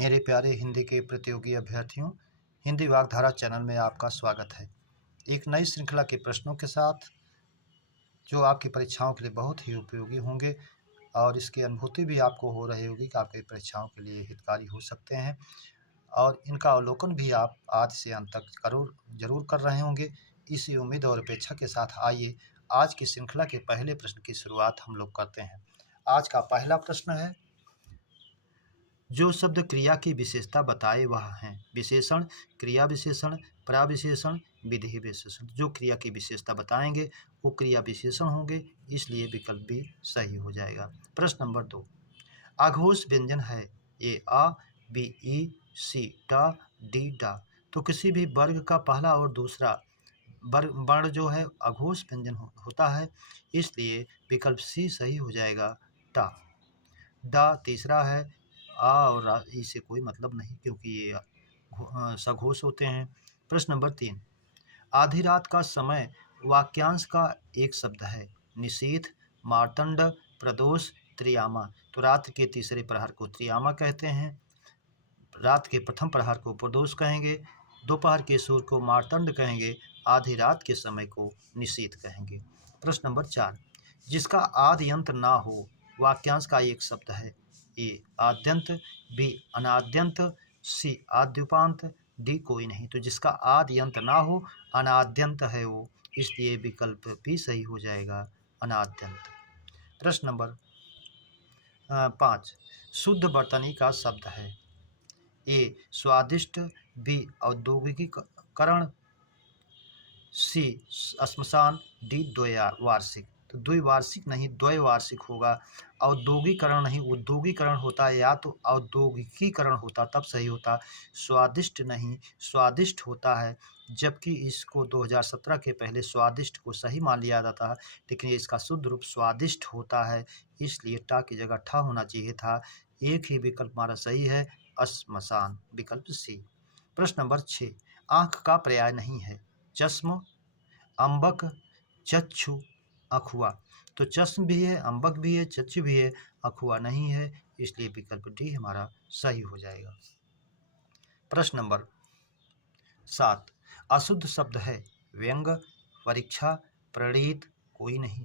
मेरे प्यारे हिंदी के प्रतियोगी अभ्यर्थियों, हिंदी वाग्धारा चैनल में आपका स्वागत है। एक नई श्रृंखला के प्रश्नों के साथ जो आपकी परीक्षाओं के लिए बहुत ही उपयोगी होंगे और इसकी अनुभूति भी आपको हो रही होगी कि आपकी परीक्षाओं के लिए हितकारी हो सकते हैं और इनका अवलोकन भी आप आदि से अंत तक ज़रूर कर रहे होंगे। इसी उम्मीद और अपेक्षा के साथ आइए आज की श्रृंखला के पहले प्रश्न की शुरुआत हम लोग करते हैं। आज का पहला प्रश्न है, जो शब्द क्रिया की विशेषता बताए वह हैं विशेषण, क्रिया विशेषण, प्रविशेषण, विधेय विशेषण। जो क्रिया की विशेषता बताएंगे वो क्रिया विशेषण होंगे, इसलिए विकल्प भी सही हो जाएगा। प्रश्न नंबर 2, अघोष व्यंजन है ए आ, बी ई, सी टा, डी डा। तो किसी भी वर्ग का पहला और दूसरा वर्ण जो है अघोष व्यंजन होता है, इसलिए विकल्प सी सही हो जाएगा, टा। डा तीसरा है, आ और रा ई से कोई मतलब नहीं क्योंकि ये सघोष होते हैं। प्रश्न नंबर 3, आधी रात का समय वाक्यांश का एक शब्द है निशीथ, मार्तंड, प्रदोष, त्रियामा। तो रात के तीसरे प्रहर को त्रियामा कहते हैं, रात के प्रथम प्रहर को प्रदोष कहेंगे, दोपहर के सूर्य को मार्तंड कहेंगे, आधी रात के समय को निशीथ कहेंगे। प्रश्न नंबर 4, जिसका आदि अंत ना हो वाक्यांश का एक शब्द है ए आद्यंत, बी अनाद्यंत, सी आद्युपांत, डी कोई नहीं। तो जिसका आदि अंत ना हो अनाद्यंत है वो, इसलिए विकल्प भी सही हो जाएगा, अनाद्यंत। प्रश्न नंबर 5, शुद्ध वर्तनी का शब्द है ए स्वादिष्ट, बी औद्योगिकीकरण, सी श्मशान, डी द्वैवार्षिक। तो द्विवार्षिक नहीं द्वैवार्षिक होगा। औद्योगिकरण नहीं उद्योगीकरण होता है, या तो औद्योगिकीकरण होता तब सही होता। स्वादिष्ट नहीं स्वादिष्ट होता है, जबकि इसको 2017 के पहले स्वादिष्ट को सही मान लिया जाता है, लेकिन इसका शुद्ध रूप स्वादिष्ट होता है, इसलिए टा की जगह ठा होना चाहिए था। एक ही विकल्प हमारा सही है, श्मशान, विकल्प सी। प्रश्न नंबर 6, आंख का पर्याय नहीं है चश्म, अम्बक, चक्षु, अखुआ। तो चश्म भी है, अम्बक भी है, चक्षु भी है, अखुआ नहीं है, इसलिए विकल्प डी हमारा सही हो जाएगा। प्रश्न नंबर 7, अशुद्ध शब्द है व्यंग, परीक्षा, प्रणीत, कोई नहीं।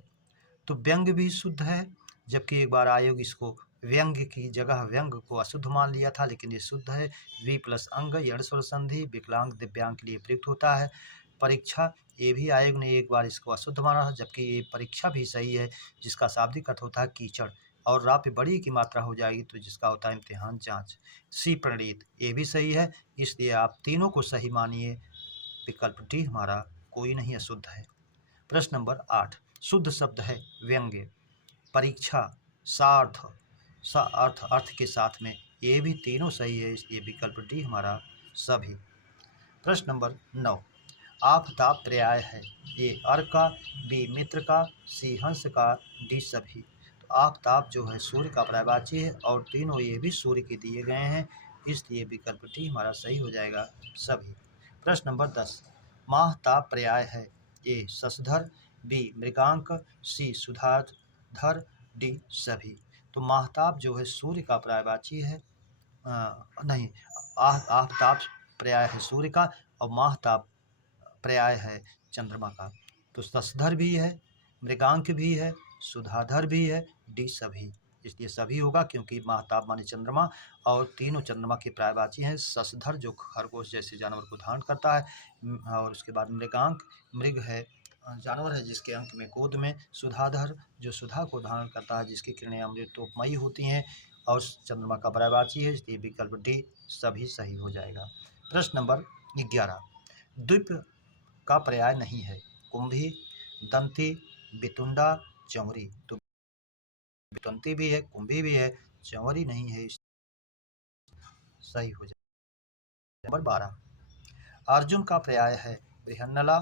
तो व्यंग भी शुद्ध है, जबकि एक बार आयोग इसको व्यंग की जगह व्यंग को अशुद्ध मान लिया था, लेकिन ये शुद्ध है। वी प्लस अंग यण स्वर संधि विकलांग दिव्यांग के लिए प्रयुक्त होता है। परीक्षा, ये भी आयोग ने एक बार इसको अशुद्ध माना था, जबकि ये परीक्षा भी सही है, जिसका शाब्दिक अर्थ होता है कीचड़, और रा पे बड़ी की मात्रा हो जाएगी तो जिसका होता है इम्तिहान जांच। सी प्रणीत, ये भी सही है, इसलिए आप तीनों को सही मानिए, विकल्प डी हमारा कोई नहीं अशुद्ध है। प्रश्न नंबर 8, शुद्ध शब्द है व्यंग्य, परीक्षा, सार्थ, अर्थ के साथ में, ये भी तीनों सही है, इसलिए विकल्प डी हमारा सभी। प्रश्न नंबर 9, आफताब पर्याय है ए अर्क का, बी मित्र का, सी हंस का, डी सभी। तो आफताब जो है सूर्य का पर्यायवाची है और तीनों ये भी सूर्य के दिए गए हैं, इसलिए विकल्प डी हमारा सही हो जाएगा, सभी। प्रश्न नंबर 10, माहताब पर्याय है ए शशधर, बी मृगांक, सी सुधाधर, डी सभी। तो माहताब जो है सूर्य का पर्यायवाची है, नहीं, आफताब पर्याय है सूर्य का और माहताब पर्याय है चंद्रमा का। तो शशधर भी है, मृगांक भी है, सुधाधर भी है, डी सभी, इसलिए सभी होगा क्योंकि माहताब माने चंद्रमा और तीनों चंद्रमा के पर्यायवाची हैं। शशधर जो खरगोश जैसे जानवर को धारण करता है, और उसके बाद मृगांक मृग है, जानवर है जिसके अंक में गोद में, सुधाधर जो सुधा को धारण करता है जिसकी किरणें अमृतोपमयी होती हैं और चंद्रमा का पर्यायवाची है, इसलिए विकल्प डी सभी सही हो जाएगा। प्रश्न नंबर 11, द्वीप का पर्याय नहीं है कुंभी, दंती, बितुंडा, चंवरी। तो बितुंती भी है, कुंभी भी है, चंवरी नहीं है, सही हो जाएगा। नंबर 12, अर्जुन का पर्याय है बृहन्नला,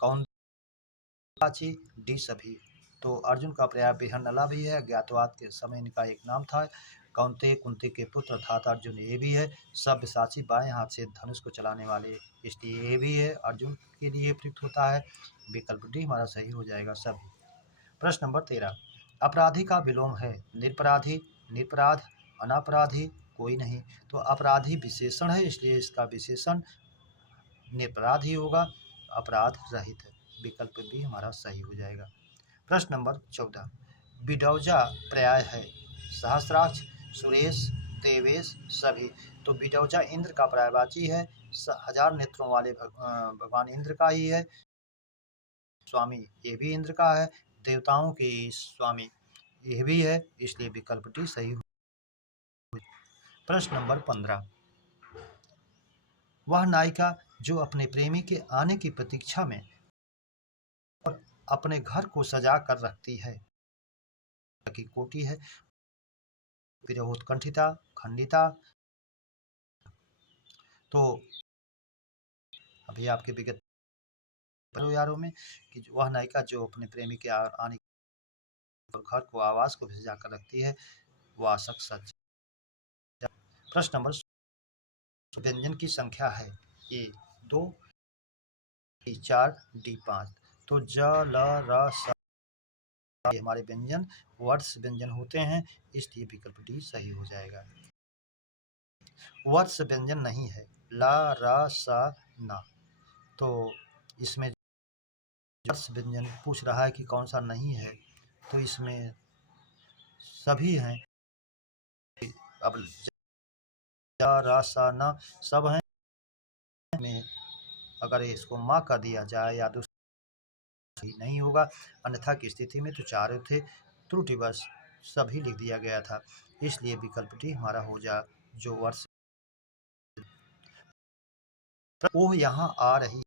कौंदाची, डी सभी। तो अर्जुन का पर्याय बृहन्नला भी है, ज्ञातवाद के समय इनका एक नाम था। कौंते कुंती के पुत्र अर्थात अर्जुन ये भी है, सब्यसाची बाएं हाथ से धनुष को चलाने वाले, इसलिए ये भी है, अर्जुन के लिए प्रयुक्त होता है, विकल्प डी हमारा सही हो जाएगा, सभी। प्रश्न नंबर 13, अपराधी का विलोम है निरपराधी, निरपराध, अनापराधी, कोई नहीं। तो अपराधी विशेषण है, इसलिए इसका विशेषण निरपराध ही होगा, अपराध रहित है। विकल्प बी हमारा सही हो जाएगा। प्रश्न नंबर 14, बिडौजा पर्याय है सहस्राक्ष, सुरेश, देवेश, सभी। तो बिडौजा इंद्र का पर्यायवाची है, हजार नेत्रों वाले भगवान इंद्र का ही है, स्वामी ये भी इंद्र का है, देवताओं की स्वामी यह भी है, इसलिए विकल्प डी सही हो। प्रश्न नंबर 15, वह नायिका जो अपने प्रेमी के आने की प्रतीक्षा में और अपने घर को सजा कर रखती है की कोटि है, विरहोत्कंठिता, खंडिता। तो अभी आपके विगत यारों में कि वह नायिका जो अपने प्रेमी के आने और घर को आवास को सजा कर रखती है, वह आसक सच। प्रश्न नंबर, व्यंजन की संख्या है ए 2, डी 4, डी 5। तो ज ल र स ये हमारे व्यंजन वर्ष व्यंजन होते हैं, इसलिए विकल्प डी सही हो जाएगा। वर्ष व्यंजन नहीं है, ला र स न। तो इसमें वर्ष व्यंजन पूछ रहा है कि कौन सा नहीं है, तो इसमें सभी हैं। अब ज र स न सब हैं में अगर इसको माँ का दिया जाए या दूसरी नहीं होगा, अन्यथा की स्थिति में तो चारों थे, त्रुटिवश सभी लिख दिया गया था, इसलिए विकल्प डी हमारा हो जा जो वर्ष। ओह यहाँ आ रही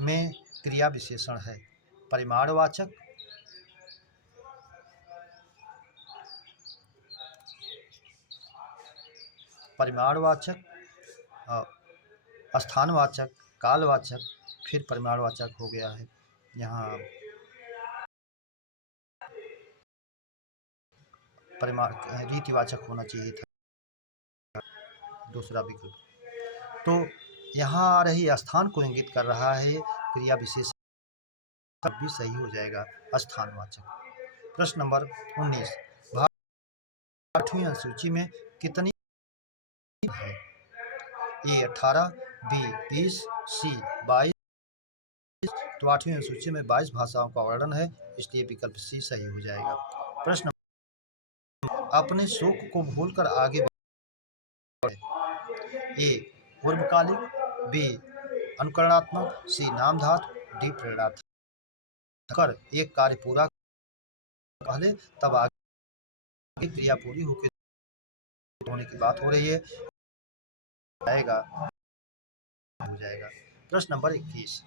में क्रिया विशेषण है, परिमाणवाचक, परिमाणवाचक, स्थानवाचक, कालवाचक, फिर परिमाणवाचक हो गया है। यहाँ परिमाण रीतिवाचक होना चाहिए था दूसरा विकल्प। तो यहाँ आ रही स्थान को इंगित कर रहा है, क्रिया विशेषण तब भी सही हो जाएगा, स्थानवाचक। प्रश्न नंबर 19, 8वीं अनुसूची में कितनी है? ए 18, बी 20, सी 22। तो 8वीं अनुसूची में 22 भाषाओं का वर्णन है, इसलिए विकल्प सी सही हो जाएगा। प्रश्न, अपने शोक को भूलकर आगे बढ़े, ए पूर्वकालिक, बी अनुकरणात्मक, सी नामधातु, डी प्रेरणात्मक। कर एक कार्य पूरा पहले तब आगे क्रिया पूरी होने की बात हो रही है, जाएगा हो जाएगा। प्रश्न नंबर 21,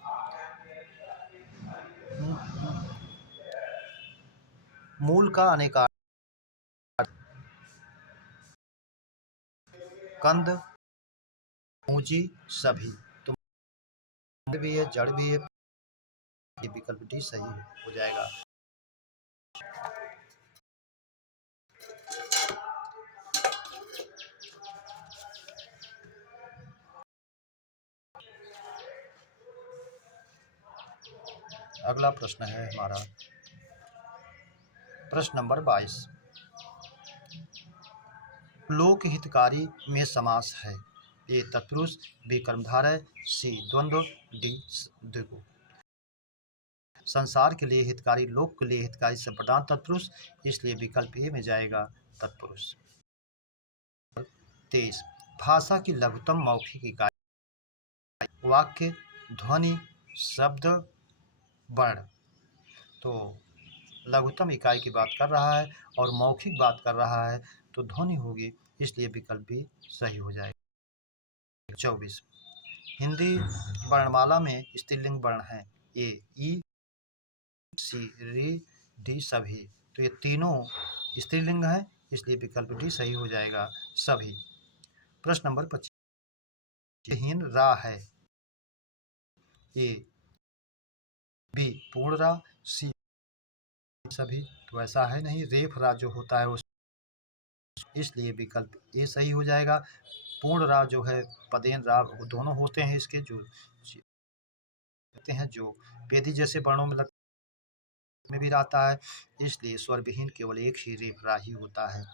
मूल का अनेकार, कंद, ऊंची, सभी। तो भी है, जड़ भी है, विकल्प डी सही हो जाएगा। अगला प्रश्न है हमारा प्रश्न नंबर 22, लोक हितकारी में समास है, ए तत्पुरुष, बी कर्मधारय, सी द्वंद्व, डी द्विगु। संसार के लिए हितकारी, लोक के लिए हितकारी से प्रधान तत्पुरुष, इसलिए विकल्प ए में जाएगा तत्पुरुष। 23, भाषा की लघुतम मौखिक इकाई, वाक्य, ध्वनि, शब्द, वर्ण। तो लघुतम इकाई की बात कर रहा है और मौखिक बात कर रहा है, तो ध्वनि होगी, इसलिए विकल्प भी सही हो जाएगा। 24, हिंदी वर्णमाला में स्त्रीलिंग वर्ण है, ए ई, सी री, डी सभी। तो ये तीनों स्त्रीलिंग है, इसलिए विकल्प डी सही हो जाएगा, सभी। प्रश्न नंबर 25, हीन रा है, ए बी पूर्ण रा, सी सभी। तो ऐसा है नहीं, रेफ रा जो होता है उस, इसलिए विकल्प ए सही हो जाएगा। पूर्ण रा जो है पदेन रा दोनों होते हैं, इसके जो होते हैं जो वेदी जैसे वर्णों में भी रहता है, इसलिए स्वर विहीन केवल एक ही रेफ रा ही होता है।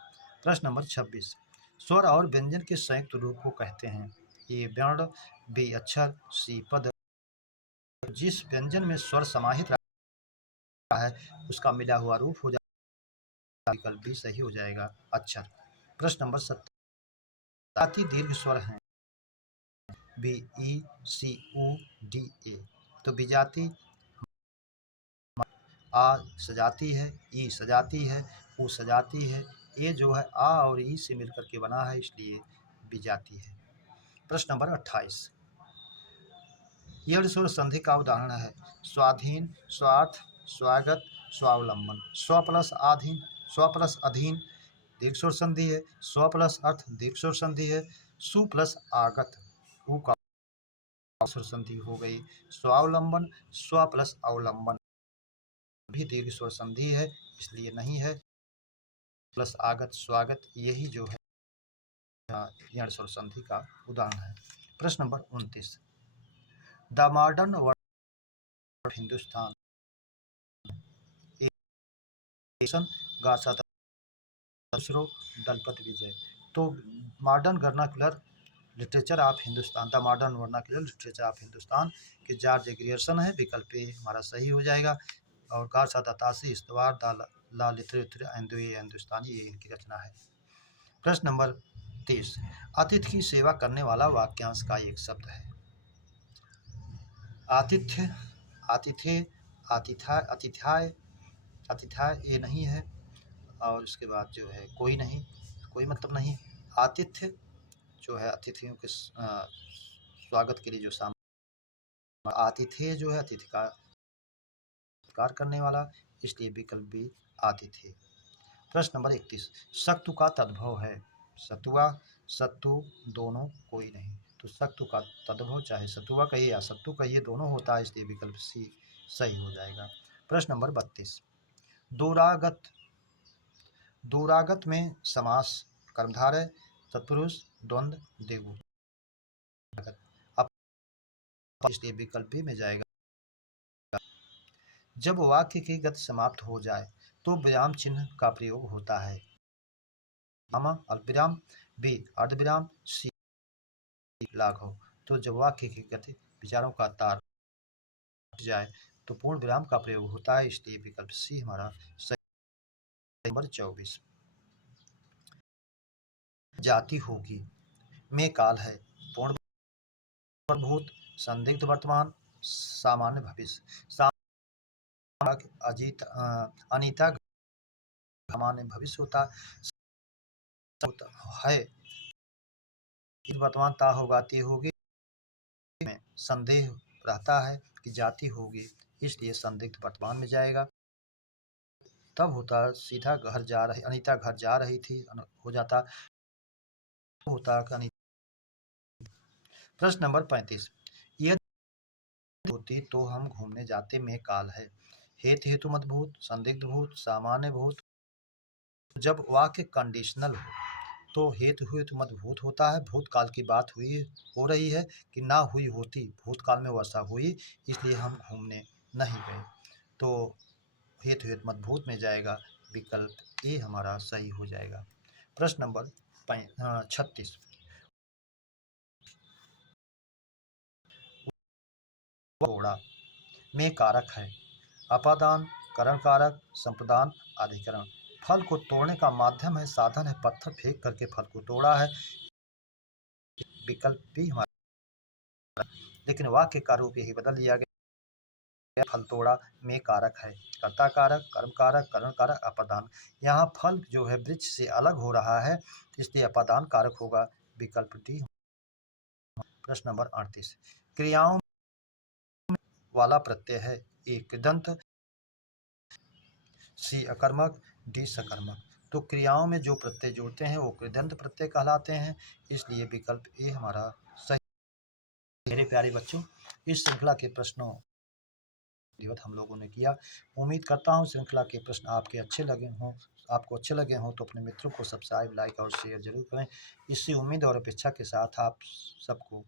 प्रश्न नंबर 26, स्वर और व्यंजन के संयुक्त रूप को कहते हैं। ए वर्ण, बी अक्षर, सी पद। जिस व्यंजन में स्वर समाहित रहा है उसका मिला हुआ रूप हो जाएगा, विकल्प बी सही हो जाएगा, अक्षर। प्रश्न नंबर 17 दीर्घ स्वर हैं। बी ई सी उ डी ए। तो विजाति आ सजाती है, ई सजाती है, उ सजाती है। ये जो है आ और ई से मिलकर के बना है, इसलिए विजाती है। प्रश्न नंबर 28 यह स्वर संधि का उदाहरण है। स्वाधीन, स्वार्थ, स्वागत, स्वावलंबन। स्व प्लस आधीन, स्व प्लस अधीन दीर्घ स्वर संधि है। स्व प्लस अर्थ दीर्घ स्वर संधि है। सु प्लस आगत उ का स्वर संधि हो गई। स्वावलंबन, स्व प्लस अवलंबन भी दीर्घ स्वर संधि है, इसलिए नहीं है। प्लस आगत, स्वागत, यही जो है यण स्वर संधि का उदाहरण है। प्रश्न number 29 the modern world Hindustan गासा दूसरो दलपत विजय। तो modern vernacular literature of Hindustan, the modern vernacular literature of Hindustan के जॉर्ज ग्रियर्सन है, विकल्प ए हमारा सही हो जाएगा। और गासा दतासी इस्तवार ला लिटरेचर हिंदुस्तानी, ये इनकी रचना है। प्रश्न नंबर 30 अतिथि की सेवा करने वाला वाक्यांश का एक शब्द है। आतिथ्य, आतिथ्य, आतिथ्य, आतिथ्याय, आतिथ्याय ये नहीं है। और उसके बाद जो है कोई नहीं, कोई मतलब नहीं। आतिथ्य जो है अतिथियों के स्वागत के लिए जो सामान, आतिथ्य जो है अतिथि का सत्कार करने वाला, इसलिए विकल्प भी आतिथ्य। प्रश्न नंबर 31 सत्तु का तद्भव है। सतुआ, सत्तु, दोनों, कोई नहीं। तो सत्तु का तद्भव चाहे सतुआ कहिए या सत्तु कहिए, दोनों होता है, इसलिए विकल्प सी सही हो जाएगा। प्रश्न नंबर 32 दूरागत, दूरागत में समास कर्मधारय, तत्पुरुष, द्वंद्व, देवु, इसलिए विकल्प बी में जाएगा। जब वाक्य की गति समाप्त हो जाए तो विराम चिन्ह का प्रयोग होता है। अल्पविराम, बी अर्धविराम, सी लाघव। तो जब वाक्य की गति विचारों का तार जाए तो पूर्ण विराम का प्रयोग होता है, इसलिए विकल्प सी हमारा सही। नंबर 24 जाति होगी में काल है। पूर्ण भूत, संदिग्ध वर्तमान, सामान्य भविष्य। अजीत अनीता सामान्य भविष्य होता है। वर्तमान ता होगा, ती होगी में संदेह रहता है कि जाति होगी, इसलिए संदिग्ध वर्तमान में जाएगा। तब होता सीधा घर जा रही, अनीता घर जा रही थी, हो जाता होता अनीता। प्रश्न नंबर 35 यदि होती तो हम घूमने जाते में काल है। हेतु हेतु मत भूत, संदिग्ध भूत, सामान्य भूत। जब वाक्य कंडीशनल हो तो हेतु हेतु मत भूत होता है। भूतकाल की बात हुई हो रही है कि ना हुई होती, भूतकाल में वर्षा हुई, इसलिए हम घूमने नहीं गए। तो हेतु हेतु मत भूत में जाएगा, विकल्प ए हमारा सही हो जाएगा। प्रश्न नंबर 36 घोड़ा में कारक है। अपादान, करण कारक, संप्रदान, अधिकरण। फल को तोड़ने का माध्यम है, साधन है, पत्थर फेंक करके फल को तोड़ा है, विकल्प भी हमारा। लेकिन वाक्य का रूप यही बदल दिया गया, फल तोड़ा में कारक है। कर्ता कारक, कर्म कारक, करण कारक, अपादान। यहाँ फल जो है वृक्ष से अलग हो रहा है, इसलिए अपादान कारक होगा, विकल्प डी। प्रश्न नंबर 38 क्रियाओं वाला प्रत्यय है। ए कृदंत, सी अकर्मक, डी सकर्मक। तो क्रियाओं में जो प्रत्यय जोड़ते हैं वो कृदंत प्रत्यय कहलाते हैं, इसलिए विकल्प ए हमारा सही। मेरे प्यारे बच्चों, इस श्रृंखला के प्रश्नों हम लोगों ने किया। उम्मीद करता हूँ श्रृंखला के प्रश्न आपको अच्छे लगे हों तो अपने मित्रों को सब्सक्राइब, लाइक और शेयर जरूर करें। इसी उम्मीद और अपेक्षा के साथ आप सबको